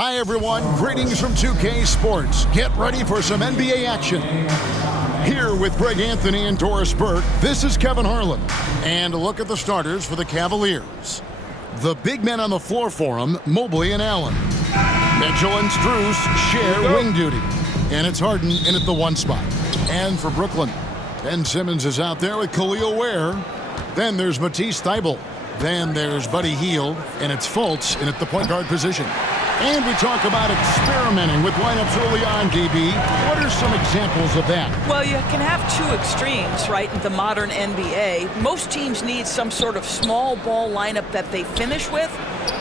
Hi, everyone. Greetings from 2K Sports. Get ready for some NBA action. Here with Greg Anthony and Doris Burke, this is Kevin Harlan. And a look at the starters for the Cavaliers. The big men on the floor for them, Mobley and Allen. Mitchell and Strus share wing duty. And it's Harden in at the one spot. And for Brooklyn, Ben Simmons is out there with Khalil Ware. Then there's Matisse Thybulle. Then there's Buddy Hield. And it's Fultz in at the point guard position. And we talk about experimenting with lineups early on, DB. What are some examples of that? Well, you can have two extremes, right, in the modern NBA. Most teams need some sort of small ball lineup that they finish with,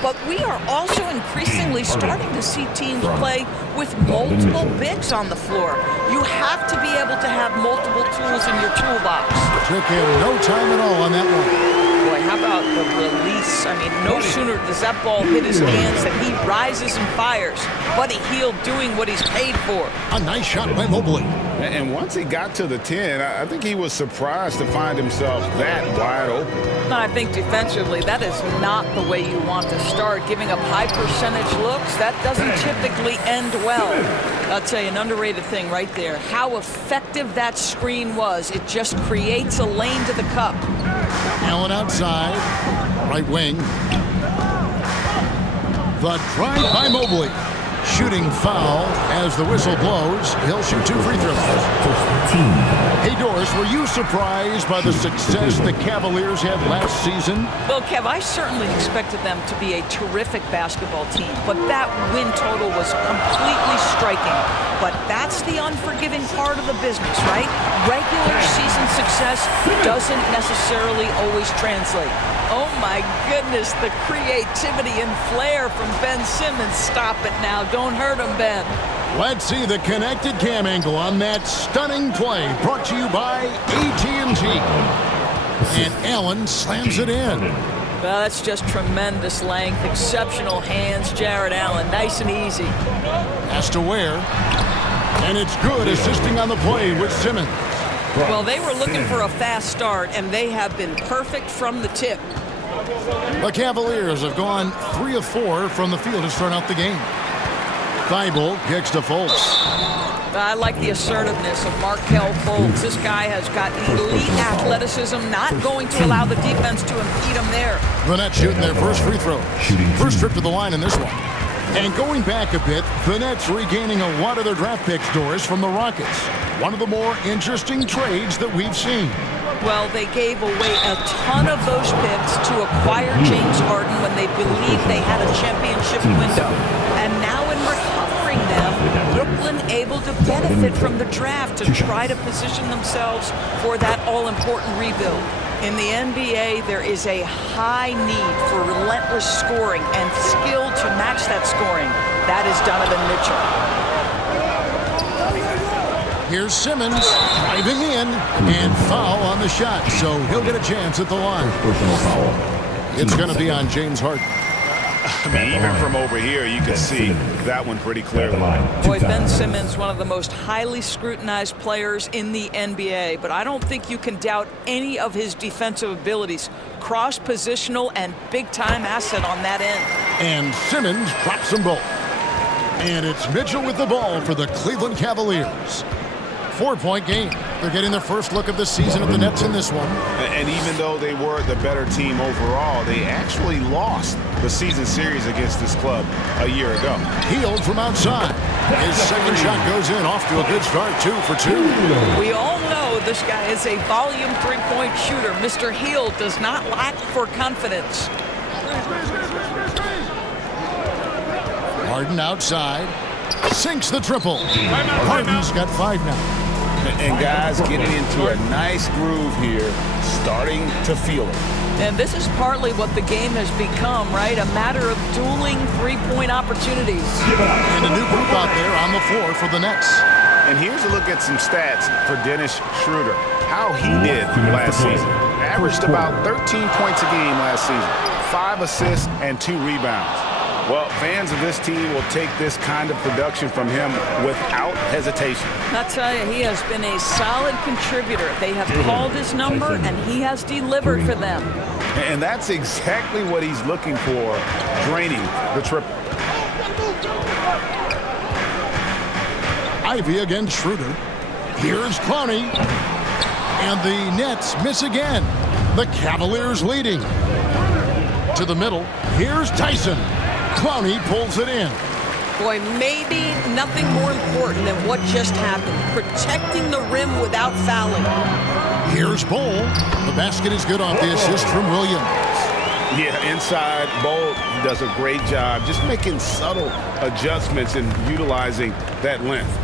but we are also increasingly starting to see teams play with multiple bigs on the floor. You have to be able to have multiple tools in your toolbox. Took him no time at all on that one. Boy, how about the release? I mean, no sooner does that ball hit his hands than he rises and fires. Buddy Hield doing what he's paid for. A nice shot by Mobley. And once he got to the 10, I think he was surprised to find himself that wide open. I think defensively, that is not the way you want to start. Giving up high percentage looks, that doesn't typically end well. I'll tell you, an underrated thing right there. How effective that screen was. It just creates a lane to the cup. Allen outside, right wing. The drive by Mobley. Shooting foul as the whistle blows. He'll shoot 2 free throws. Hey, Doris, were you surprised by the success the Cavaliers had last season? Well, Kev, I certainly expected them to be a terrific basketball team, but that win total was completely striking. But that's the unforgiving part of the business, right? Regular season success doesn't necessarily always translate. Oh, my goodness, the creativity and flair from Ben Simmons. Stop it now. Don't hurt him, Ben. Let's see the connected cam angle on that stunning play brought to you by AT&T. And Allen slams it in. Well, that's just tremendous length, exceptional hands. Jarrett Allen, nice and easy. Has to Ware. And it's good, assisting on the play with Simmons. Well, they were looking for a fast start, and they have been perfect from the tip. The Cavaliers have gone 3 of 4 from the field to start out the game. Thybulle kicks to Fultz. I like the assertiveness of Markelle Fultz. This guy has got elite athleticism, not going to allow the defense to impede him there. The Nets shooting their first free throw. First trip to the line in this one. And going back a bit, the Nets regaining a lot of their draft picks, Doris, from the Rockets. One of the more interesting trades that we've seen. Well, they gave away a ton of those picks to acquire James Harden when they believed they had a championship window. And now in recovering them, Brooklyn able to benefit from the draft to try to position themselves for that all-important rebuild. In the NBA, there is a high need for relentless scoring and skill to match that scoring. That is Donovan Mitchell. Here's Simmons driving in and foul on the shot, so he'll get a chance at the line. It's going to be on James Harden. I mean, even from over here, you can see that one pretty clearly. Boy, Ben Simmons, one of the most highly scrutinized players in the NBA, but I don't think you can doubt any of his defensive abilities. Cross-positional and big-time asset on that end. And Simmons drops them both. And it's Mitchell with the ball for the Cleveland Cavaliers. 4-point game. They're getting their first look of the season at the Nets in this one. And even though they were the better team overall, they actually lost the season series against this club a year ago. Hield from outside. His second shot goes in, off to a good start, 2 for 2. We all know this guy is a volume three-point shooter. Mr. Hield does not lack for confidence. Harden outside. Sinks the triple. Harden's got 5 now. And guys getting into a nice groove here, starting to feel it. And this is partly what the game has become, right? A matter of dueling three-point opportunities. And a new group out there on the floor for the Nets. And here's a look at some stats for Dennis Schroeder. How he did last season. Averaged about 13 points a game last season. 5 assists and 2 rebounds. Well, fans of this team will take this kind of production from him without hesitation. I'll tell you, he has been a solid contributor. They have called his number, and he has delivered for them. And that's exactly what he's looking for, draining the triple. Ivy against Schroeder. Here's Clowney. And the Nets miss again. The Cavaliers leading. To the middle. Here's Tyson. Clowney pulls it in. Boy, maybe nothing more important than what just happened. Protecting the rim without fouling. Here's Bol. The basket is good off the assist from Williams. Yeah, inside, Bol does a great job just making subtle adjustments and utilizing that length.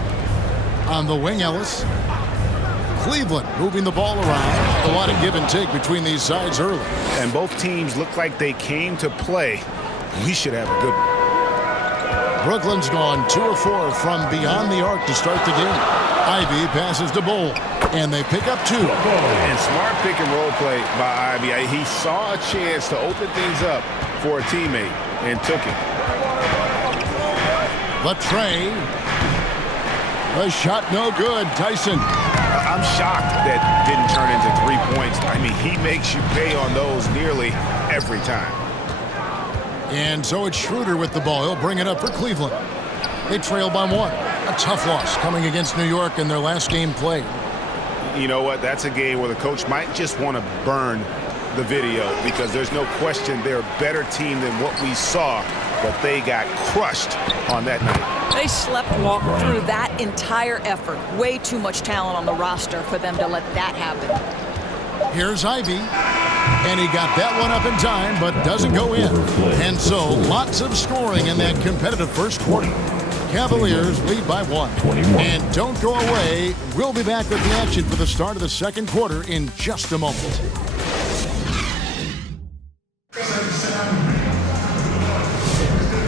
On the wing, Ellis. Cleveland moving the ball around. A lot of give and take between these sides early. And both teams look like they came to play. We should have a good one. Brooklyn's gone 2 of 4 from beyond the arc to start the game. Ivy passes to Bol, and they pick up 2. And smart pick and roll play by Ivy. He saw a chance to open things up for a teammate and took it. Latrey. The shot no good. Tyson. I'm shocked that didn't turn into 3 points. I mean, he makes you pay on those nearly every time. And so it's Schroeder with the ball. He'll bring it up for Cleveland. They trail by 1. A tough loss coming against New York in their last game played. You know what? That's a game where the coach might just want to burn the video because there's no question they're a better team than what we saw, but they got crushed on that night. They sleptwalk through that entire effort. Way too much talent on the roster for them to let that happen. Here's Ivy. And he got that one up in time, but doesn't go in. And so, lots of scoring in that competitive first quarter. Cavaliers lead by 1. And don't go away. We'll be back with the action for the start of the second quarter in just a moment.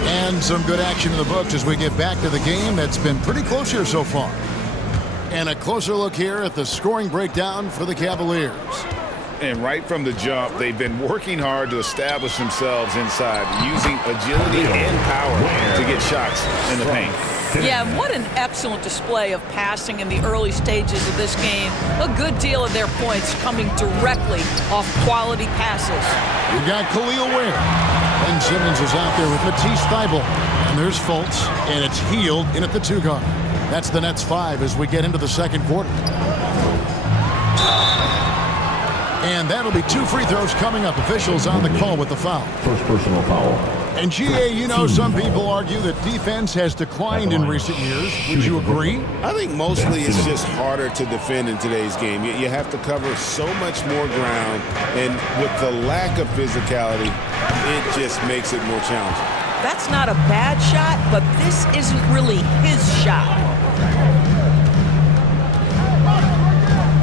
And some good action in the books as we get back to the game that's been pretty close here so far. And a closer look here at the scoring breakdown for the Cavaliers. And right from the jump, they've been working hard to establish themselves inside, using agility and power to get shots in the paint. Yeah, what an excellent display of passing in the early stages of this game. A good deal of their points coming directly off quality passes. We've got Khalil Ware. Ben Simmons is out there with Matisse Thybulle. And there's Fultz, and it's Hield in at the 2 guard. That's the Nets 5 as we get into the second quarter. And that'll be 2 free throws coming up. Officials on the call with the foul. First personal foul. And GA, you know, some people argue that defense has declined in recent years. Would you agree? I think mostly it's just harder to defend in today's game. You have to cover so much more ground, and with the lack of physicality, it just makes it more challenging. That's not a bad shot, but this isn't really his shot.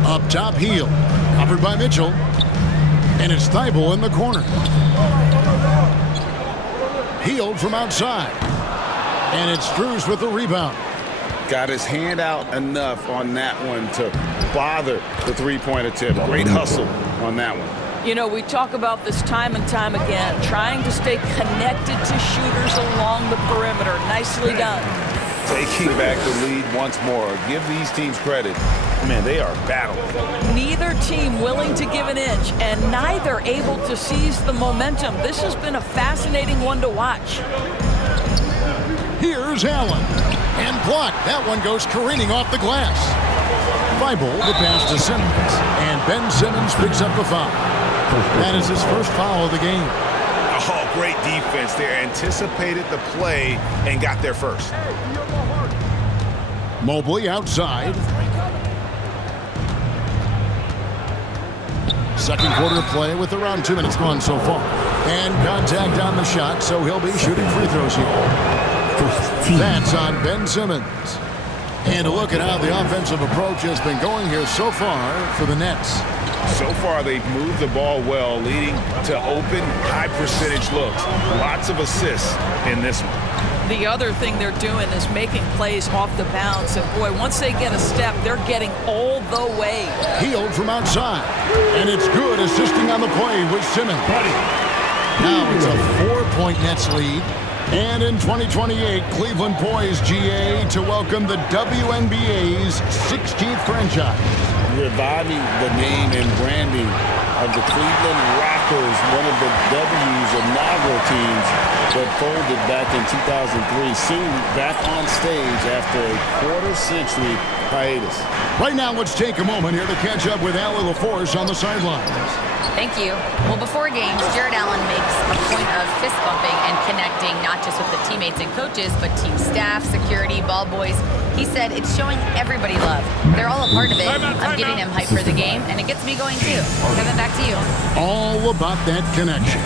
Up top, Hield. Covered by Mitchell. And it's Thybulle in the corner. Hield from outside. And it's Strus with the rebound. Got his hand out enough on that one to bother the three-point attempt. Great hustle on that one. You know, we talk about this time and time again, trying to stay connected to shooters along the perimeter. Nicely done. Taking back the lead once more. Give these teams credit. Man, they are battling. Neither team willing to give an inch, and neither able to seize the momentum. This has been a fascinating one to watch. Here's Allen. And blocked. That one goes careening off the glass. Thybulle, the pass to Simmons. And Ben Simmons picks up the foul. That is his first foul of the game. Oh, great defense there. Anticipated the play and got there first. Mobley outside. Second quarter of play with around 2 minutes gone so far. And contact on the shot, so he'll be shooting free throws here. That's on Ben Simmons. And a look at how the offensive approach has been going here so far for the Nets. So far, they've moved the ball well, leading to open, high-percentage looks. Lots of assists in this one. The other thing they're doing is making plays off the bounce. And, boy, once they get a step, they're getting all the way. Hield from outside. And it's good, assisting on the play with Simmons. Now it's a 4-point Nets lead. And in 2028, Cleveland poised, GA, to welcome the WNBA's 16th franchise. reviving the name and branding of the Cleveland Rockers, one of the W's inaugural teams that folded back in 2003. Soon back on stage after a quarter-century hiatus. Right now, let's take a moment here to catch up with Allie LaForce on the sidelines. Thank you. Well, before games, Jared Allen makes a point of fist bumping and connecting not just with the teammates and coaches, but team staff, security, ball boys. He said it's showing everybody love. They're all a part of it. I'm getting them hyped for the game, and it gets me going too. Kevin, back to you. All about that connection.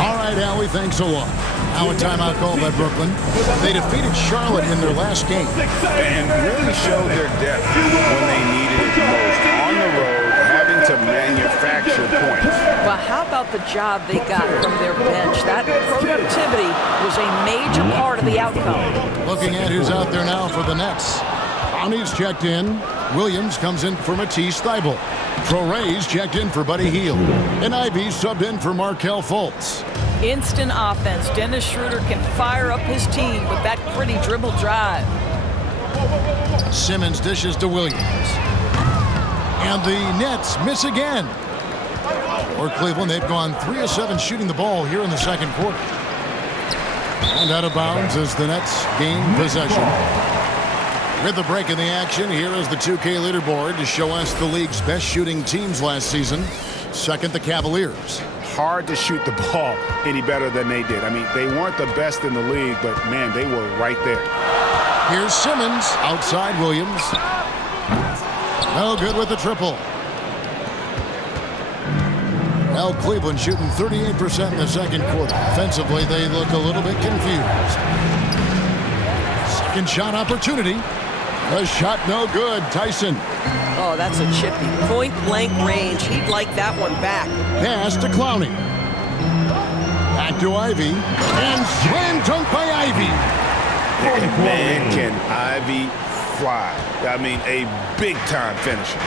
All right, Allie, thanks a lot. Now a timeout call by Brooklyn. They defeated Charlotte in their last game. And really showed their depth when they needed it most. On the road, having to manufacture points. Well, how about the job they got from their bench? That productivity was a major part of the outcome. Looking at who's out there now for the Nets. Brownie's checked in. Williams comes in for Matisse Thybulle. Traore's checked in for Buddy Hield. And Ivy subbed in for Markelle Fultz. Instant offense. Dennis Schroeder can fire up his team with that pretty dribble drive. Simmons dishes to Williams. And the Nets miss again. For Cleveland, they've gone 3 of 7 shooting the ball here in the second quarter. And out of bounds as the Nets gain possession. With the break in the action, here is the 2K leaderboard to show us the league's best shooting teams last season. Second, the Cavaliers. Hard to shoot the ball any better than they did. I mean, they weren't the best in the league, but, man, they were right there. Here's Simmons. Outside Williams. No good with the triple. Now Cleveland shooting 38% in the second quarter. Offensively, they look a little bit confused. Second shot opportunity. A shot no good. Tyson. Oh, that's a chippy. Point blank range. He'd like that one back. Pass to Clowney. Back to Ivy. And slam dunk by Ivy. Man, can Ivy fly. I mean, a big-time finisher.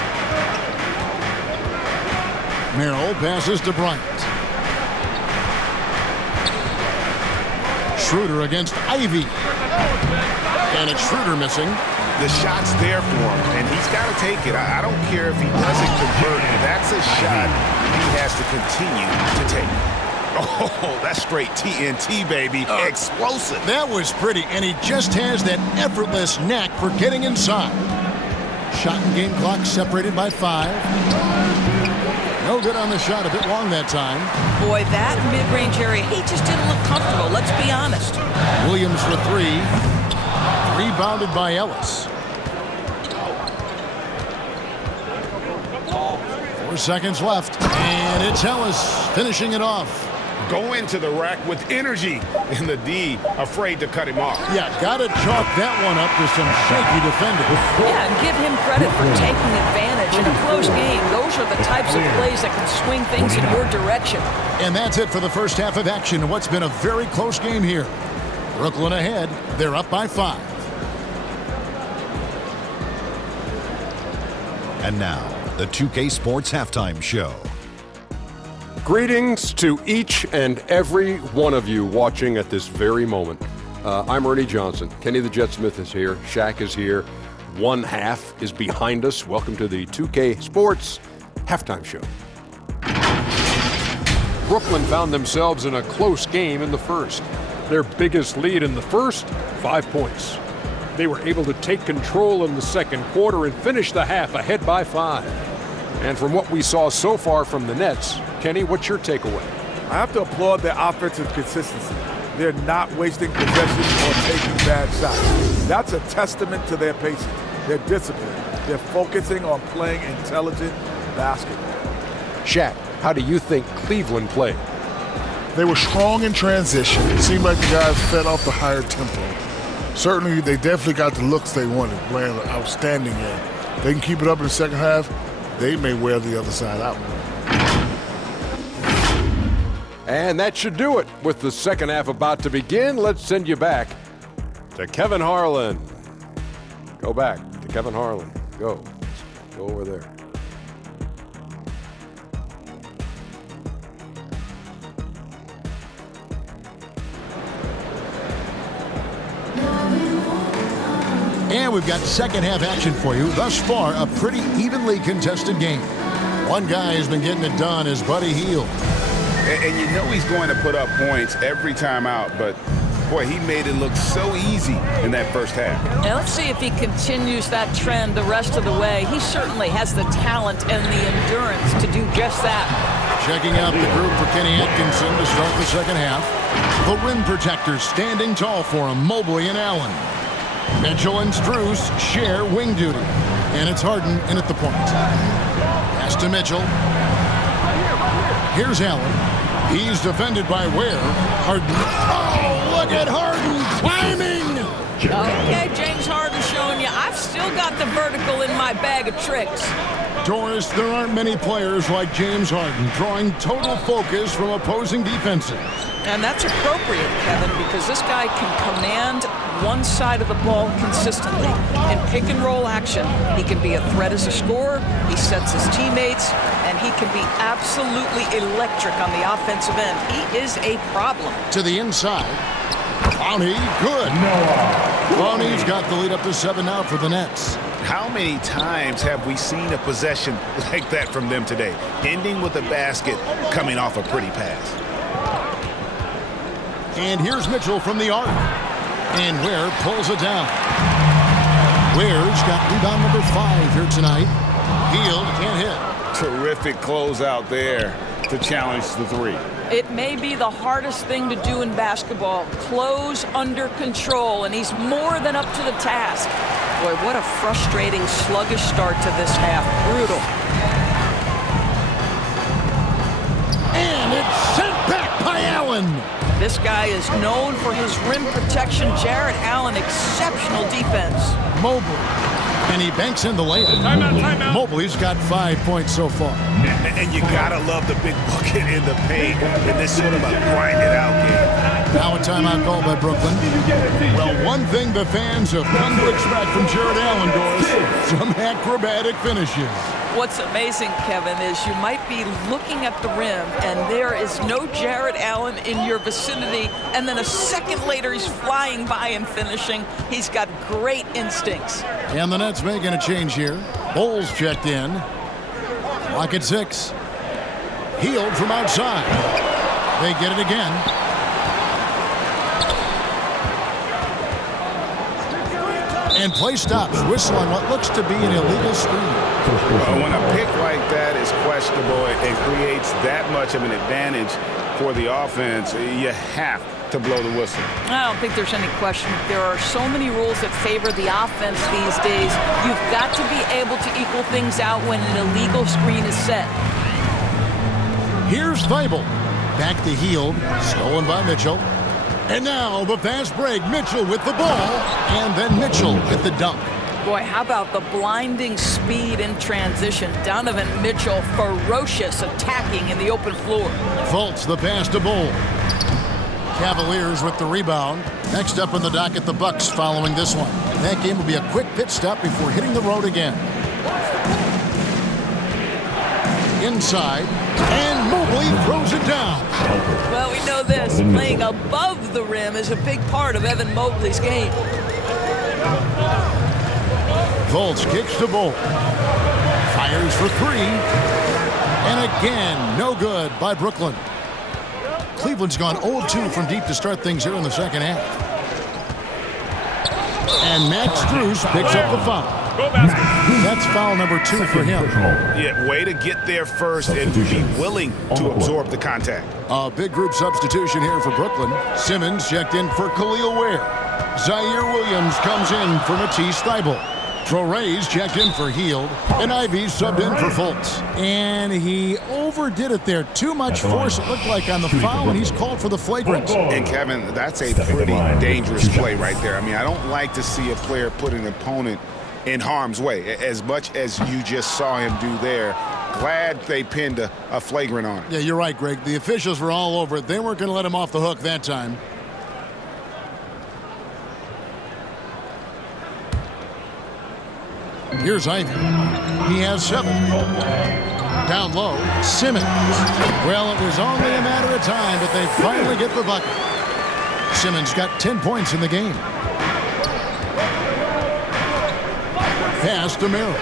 Merrill passes to Bryant. Schroeder against Ivy. And it's Schroeder missing. The shot's there for him, and he's got to take it. I don't care if he doesn't convert. That's a shot he has to continue to take. Oh, that's straight TNT, baby. Explosive. That was pretty, and he just has that effortless knack for getting inside. Shot and game clock separated by 5. No good on the shot, a bit long that time. Boy, that mid-range area, he just didn't look comfortable, let's be honest. Williams for 3. Rebounded by Ellis. 4 seconds left. And it's Ellis finishing it off. Go into the rack with energy. And the D afraid to cut him off. Yeah, got to chalk that one up to some shaky defending. Yeah, and give him credit for taking advantage in a close game. Those are the types of plays that can swing things in your direction. And that's it for the first half of action. What's been a very close game here. Brooklyn ahead. They're up by 5. And now, the 2K Sports Halftime Show. Greetings to each and every one of you watching at this very moment. I'm Ernie Johnson. Kenny the Jet Smith is here. Shaq is here. One half is behind us. Welcome to the 2K Sports Halftime Show. Brooklyn found themselves in a close game in the first. Their biggest lead in the first, 5 points. They were able to take control in the second quarter and finish the half ahead by 5. And from what we saw so far from the Nets, Kenny, what's your takeaway? I have to applaud their offensive consistency. They're not wasting possessions or taking bad shots. That's a testament to their patience, their discipline. They're focusing on playing intelligent basketball. Shaq, how do you think Cleveland played? They were strong in transition. It seemed like the guys fed off the higher tempo. Certainly, they definitely got the looks they wanted, playing an outstanding game. They can keep it up in the second half, they may wear the other side out. And that should do it. With the second half about to begin, let's send you back to Kevin Harlan. Go back to Kevin Harlan. Go over there. And we've got second half action for you. Thus far, a pretty evenly contested game. One guy has been getting it done is Buddy Hield. And you know he's going to put up points every time out, but boy, he made it look so easy in that first half. Now let's see if he continues that trend the rest of the way. He certainly has the talent and the endurance to do just that. Checking out the group for Kenny Atkinson to start the second half. The rim protectors standing tall for him, Mobley and Allen. Mitchell and Strus share wing duty. And it's Harden in at the point. Pass to Mitchell. Here's Allen. He's defended by Ware. Harden. Oh, look at Harden climbing! Okay, James Harden showing you I've still got the vertical in my bag of tricks. Doris, there aren't many players like James Harden drawing total focus from opposing defenses. And that's appropriate, Kevin, because this guy can command one side of the ball consistently. In pick and roll action, he can be a threat as a scorer, he sets his teammates, and he can be absolutely electric on the offensive end. He is a problem. To the inside. Clowney, good. Clowney's got the lead up to 7 now for the Nets. How many times have we seen a possession like that from them today? Ending with a basket, coming off a pretty pass. And here's Mitchell from the arc. And Ware pulls it down. Ware's got rebound number 5 here tonight. Hield can't hit. Terrific closeout there to challenge the 3. It may be the hardest thing to do in basketball. Close under control, and he's more than up to the task. Boy, what a frustrating, sluggish start to this half. Brutal. And it's sent back by Allen. This guy is known for his rim protection. Jarrett Allen, exceptional defense. Mobley. And he banks in the layup. Timeout. Mobley's got 5 points so far. And you gotta love the big bucket in the paint in this sort of a grinded-out game. Now a timeout called by Brooklyn. Well, one thing the fans have come to expect from Jarrett Allen, Doris, some acrobatic finishes. What's amazing, Kevin, is you might be looking at the rim and there is no Jarrett Allen in your vicinity, and then a second later he's flying by and finishing. He's got great instincts. And the Nets making a change here. Bulls checked in. Clock at 6. Hield from outside. They get it again. And play stops. Whistle on what looks to be an illegal screen. When a pick like that is questionable and creates that much of an advantage for the offense, you have to blow the whistle. I don't think there's any question. There are so many rules that favor the offense these days. You've got to be able to equal things out when an illegal screen is set. Here's Thibault. Back to Hield. Stolen by Mitchell. And now the fast break. Mitchell with the ball. And then Mitchell with the dunk. Boy, how about the blinding speed in transition? Donovan Mitchell, ferocious attacking in the open floor. Fultz the pass to Bull. Cavaliers with the rebound. Next up on the docket, the Bucks following this one. That game will be a quick pit stop before hitting the road again. Inside, and Mobley throws it down. Well, we know this. Playing above the rim is a big part of Evan Mobley's game. Fultz kicks to Bull. Fires for 3. And again, no good by Brooklyn. Cleveland's gone 0-2 from deep to start things here in the second half. And Max Strus picks up the foul. That's foul number 2 for him. Yeah, way to get there first and be willing to absorb the contact. A big group substitution here for Brooklyn. Simmons checked in for Khalil Ware. Zaire Williams comes in for Matisse Thybulle. Traore's checked in for Hield, and Ivey's subbed in for Fultz. And he overdid it there. Too much force, it looked like, on the foul, and he's called for the flagrant. And, Kevin, that's a pretty dangerous play right there. I mean, I don't like to see a player put an opponent in harm's way, as much as you just saw him do there. Glad they pinned a flagrant on him. Yeah, you're right, Greg. The officials were all over it. They weren't going to let him off the hook that time. Here's Ivey. He has 7. Down low, Simmons. Well, it was only a matter of time, but they finally get the bucket. Simmons got 10 points in the game. Pass to Merritt.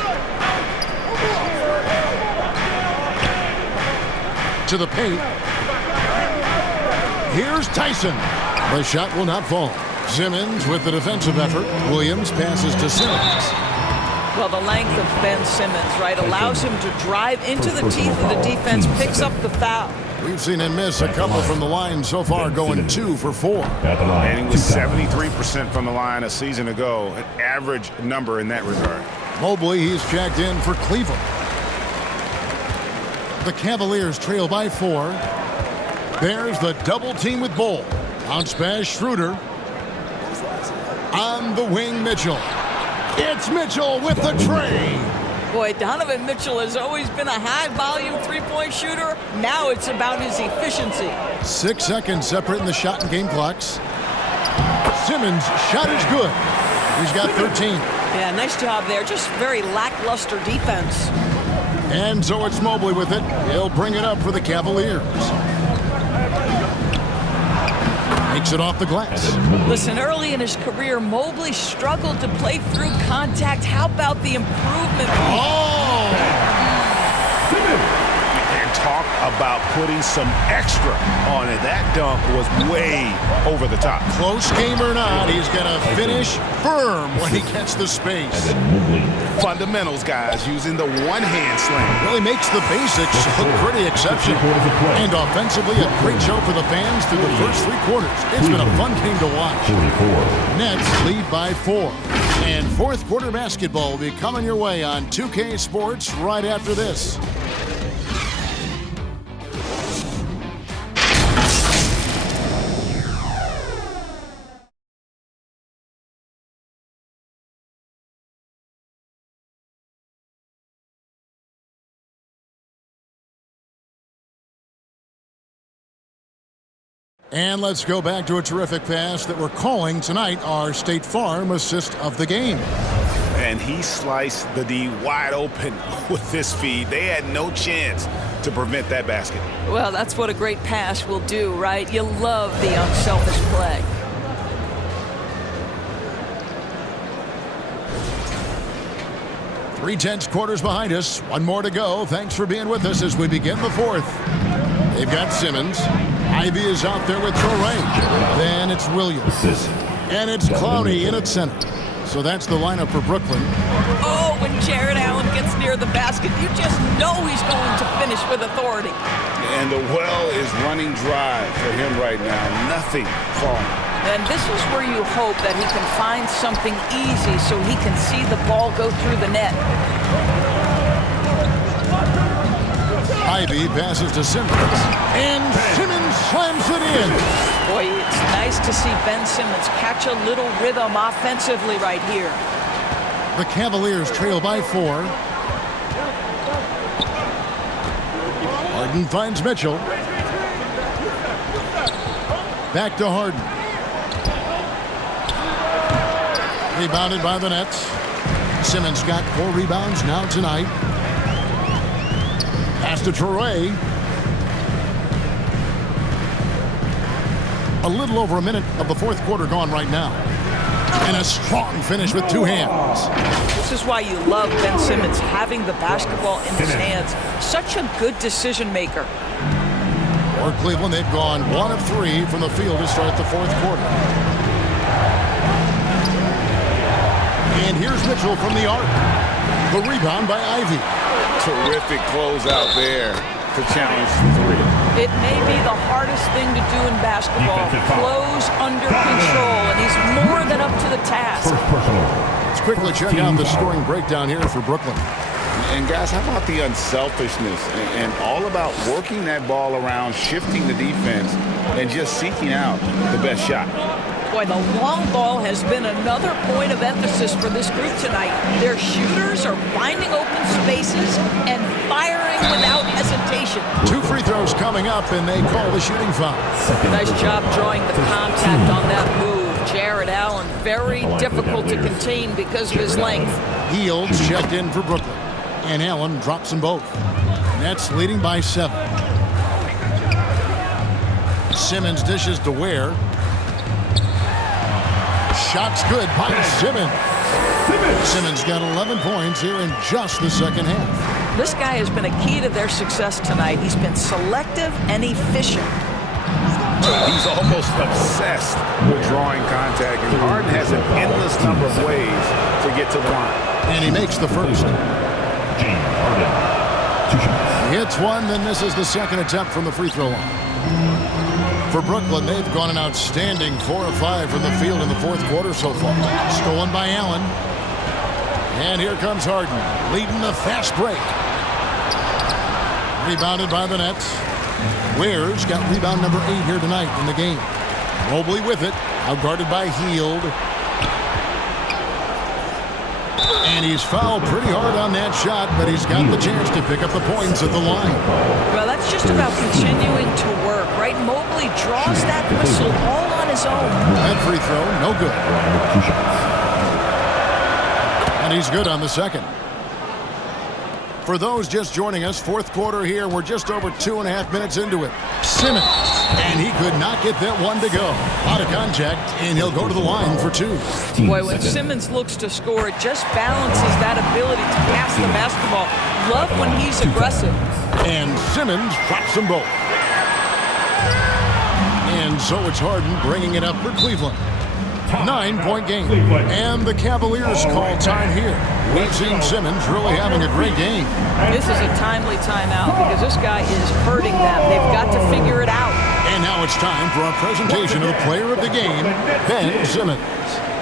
To the paint. Here's Tyson. The shot will not fall. Simmons with the defensive effort. Williams passes to Simmons. Well, the length of Ben Simmons, right, allows him to drive into the teeth of the defense, picks up the foul. We've seen him miss a couple from the line so far, going 2 for 4. And he was 73% from the line a season ago, an average number in that regard. Mobley, he's checked in for Cleveland. The Cavaliers trail by 4. There's the double team with Bol. Bounce pass, Schroeder. On the wing, Mitchell. It's Mitchell with the tray. Boy, Donovan Mitchell has always been a high-volume three-point shooter. Now it's about his efficiency. 6 seconds separating the shot and game clocks. Simmons' shot is good. He's got 13. Yeah, nice job there. Just very lackluster defense. And so it's Mobley with it. He'll bring it up for the Cavaliers. Makes it off the glass. Listen, early in his career, Mobley struggled to play through contact. How about the improvement? Oh! And talk about putting some extra on it. That dunk was way over the top. Close game or not, he's going to finish firm when he gets the space. Fundamentals, guys, using the one-hand slam. Really makes the basics look pretty exceptional. And offensively, a great show for the fans through the first 3 quarters. It's been a fun game to watch. Nets lead by 4. And fourth quarter basketball will be coming your way on 2K Sports right after this. And let's go back to a terrific pass that we're calling tonight our State Farm assist of the game. And he sliced the D wide open with this feed. They had no chance to prevent that basket. Well, that's what a great pass will do, right? You love the unselfish play. Three-tenths quarters behind us. One more to go. Thanks for being with us as we begin the fourth. They've got Simmons. Ivy is out there with Traore. Then it's Williams. And it's Clowney in at center. So that's the lineup for Brooklyn. Oh, when Jared Allen gets near the basket, you just know he's going to finish with authority. And the well is running dry for him right now. Nothing falling. And this is where you hope that he can find something easy so he can see the ball go through the net. Ivy passes to Simmons. And Simmons slams it in. Boy, it's nice to see Ben Simmons catch a little rhythm offensively right here. The Cavaliers trail by 4. Harden finds Mitchell. Back to Harden. Rebounded by the Nets. Simmons got 4 rebounds now tonight. Pass to Traore. A little over a minute of the fourth quarter gone right now. And a strong finish with 2 hands. This is why you love Ben Simmons having the basketball in his hands. Such a good decision maker. For Cleveland, they've gone 1 of 3 from the field to start the fourth quarter. And here's Mitchell from the arc. The rebound by Ivy. Terrific closeout there to challenge the 3. It may be the hardest thing to do in basketball. Close under control, and he's more than up to the task. Let's quickly check out the scoring breakdown here for Brooklyn. And guys, how about the unselfishness and all about working that ball around, shifting the defense, and just seeking out the best shot. Boy, the long ball has been another point of emphasis for this group tonight. Their shooters are finding open spaces and firing without hesitation. 2 free throws coming up, and they call the shooting foul. Nice job drawing the contact on that move. Jared Allen, very difficult to contain because of his length. Heald checked in for Brooklyn, and Allen drops them both. Nets leading by 7. Simmons dishes to Ware. Shot's good by Simmons. Simmons got 11 points here in just the second half. This guy has been a key to their success tonight. He's been selective and efficient. He's almost obsessed with drawing contact, and Harden has an endless number of ways to get to the line. And he makes the first. He hits one, then misses the second attempt from the free throw line. For Brooklyn, they've gone an outstanding 4 of 5 from the field in the fourth quarter so far. Stolen by Allen. And here comes Harden, leading the fast break. Rebounded by the Nets. Ware's got rebound number 8 here tonight in the game. Mobley with it, outguarded by Hield. And he's fouled pretty hard on that shot, but he's got the chance to pick up the points at the line. Well, that's just about continuing to work, right? Mobley draws that whistle all on his own. That free throw, no good. And he's good on the second. For those just joining us, fourth quarter here, we're just over 2.5 minutes into it. Simmons, and he could not get that one to go. Out of contact, and he'll go to the line for 2. Boy, when Simmons looks to score, it just balances that ability to pass the basketball. Love when he's aggressive. And Simmons drops them both. And so it's Harden bringing it up for Cleveland. 9-point game. And the Cavaliers call time here. We've seen Simmons really having a great game. This is a timely timeout because this guy is hurting them. They've got to figure it out. And now it's time for our presentation of the player of the game, Ben Simmons.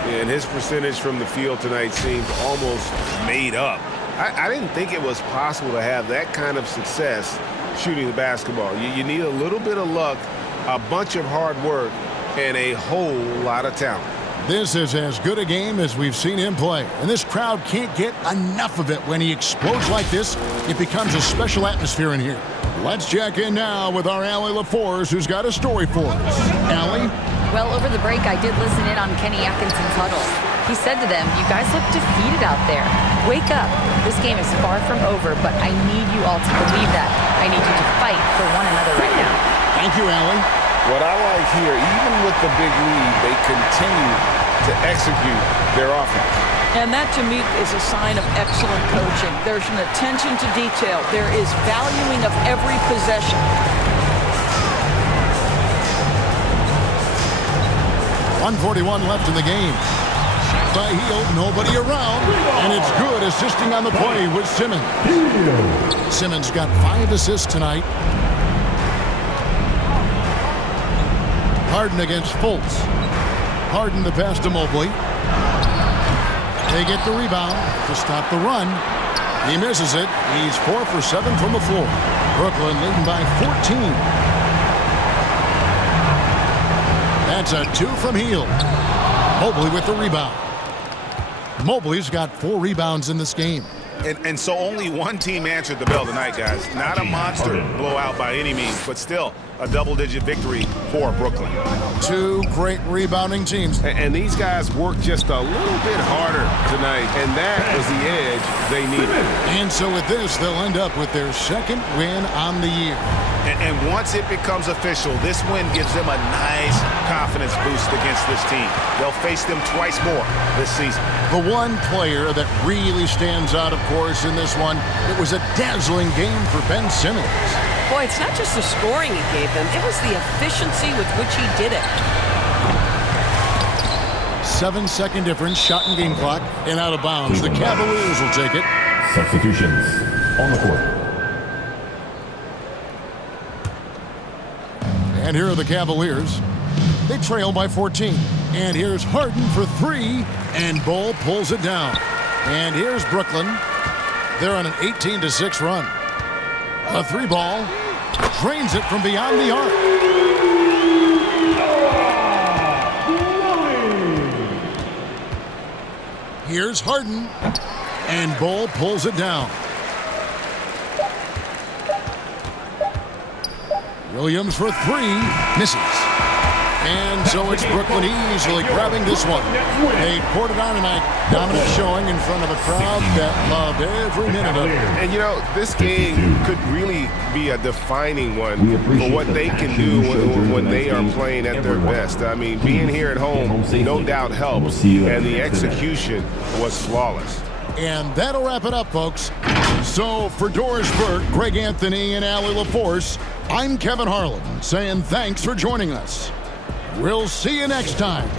And his percentage from the field tonight seemed almost made up. I didn't think it was possible to have that kind of success shooting the basketball. You need a little bit of luck, a bunch of hard work, and a whole lot of talent. This is as good a game as we've seen him play, and this crowd can't get enough of it. When he explodes like this, it becomes a special atmosphere in here. Let's check in now with our Allie LaForce, who's got a story for us. Allie? Well, over the break, I did listen in on Kenny Atkinson's huddle. He said to them, "You guys look defeated out there. Wake up. This game is far from over, but I need you all to believe that. I need you to fight for one another right now." Thank you, Allie. What I like here, even with the big lead, they continue to execute their offense. And that, to me, is a sign of excellent coaching. There's an attention to detail. There is valuing of every possession. 1:41 left in the game. Shot by Hield, nobody around, and it's good, assisting on the play with Simmons. Simmons got 5 assists tonight. Harden against Fultz. Harden the pass to Mobley. They get the rebound to stop the run. He misses it. He's 4 for 7 from the floor. Brooklyn leading by 14. That's a 2 from Hield. Mobley with the rebound. Mobley's got 4 rebounds in this game. And so only one team answered the bell tonight, guys. Not a monster blowout by any means, but still a double-digit victory for Brooklyn. 2 great rebounding teams. And these guys worked just a little bit harder tonight, and that was the edge they needed. And so with this, they'll end up with their 2nd win on the year. And once it becomes official, this win gives them a nice confidence boost against this team. They'll face them twice more this season. The one player that really stands out, of course, in this one, it was a dazzling game for Ben Simmons. Boy, it's not just the scoring he gave them. It was the efficiency with which he did it. 7-second difference, shot and game clock, and out of bounds. The Cavaliers will take it. Substitutions on the court. And here are the Cavaliers. They trail by 14. And here's Harden for 3, and Ball pulls it down. And here's Brooklyn. They're on an 18-6 run. A 3-ball drains it from beyond the arc. Here's Harden, and Ball pulls it down. Williams for 3, misses. And so it's Brooklyn easily grabbing this one. They poured it on tonight. Dominant showing in front of a crowd that loved every minute of it. And, you know, this game could really be a defining one for what they can do when they are playing at their best. I mean, being here at home no doubt helps, and the execution was flawless. And that'll wrap it up, folks. So for Doris Burke, Greg Anthony, and Allie LaForce, I'm Kevin Harlan saying thanks for joining us. We'll see you next time.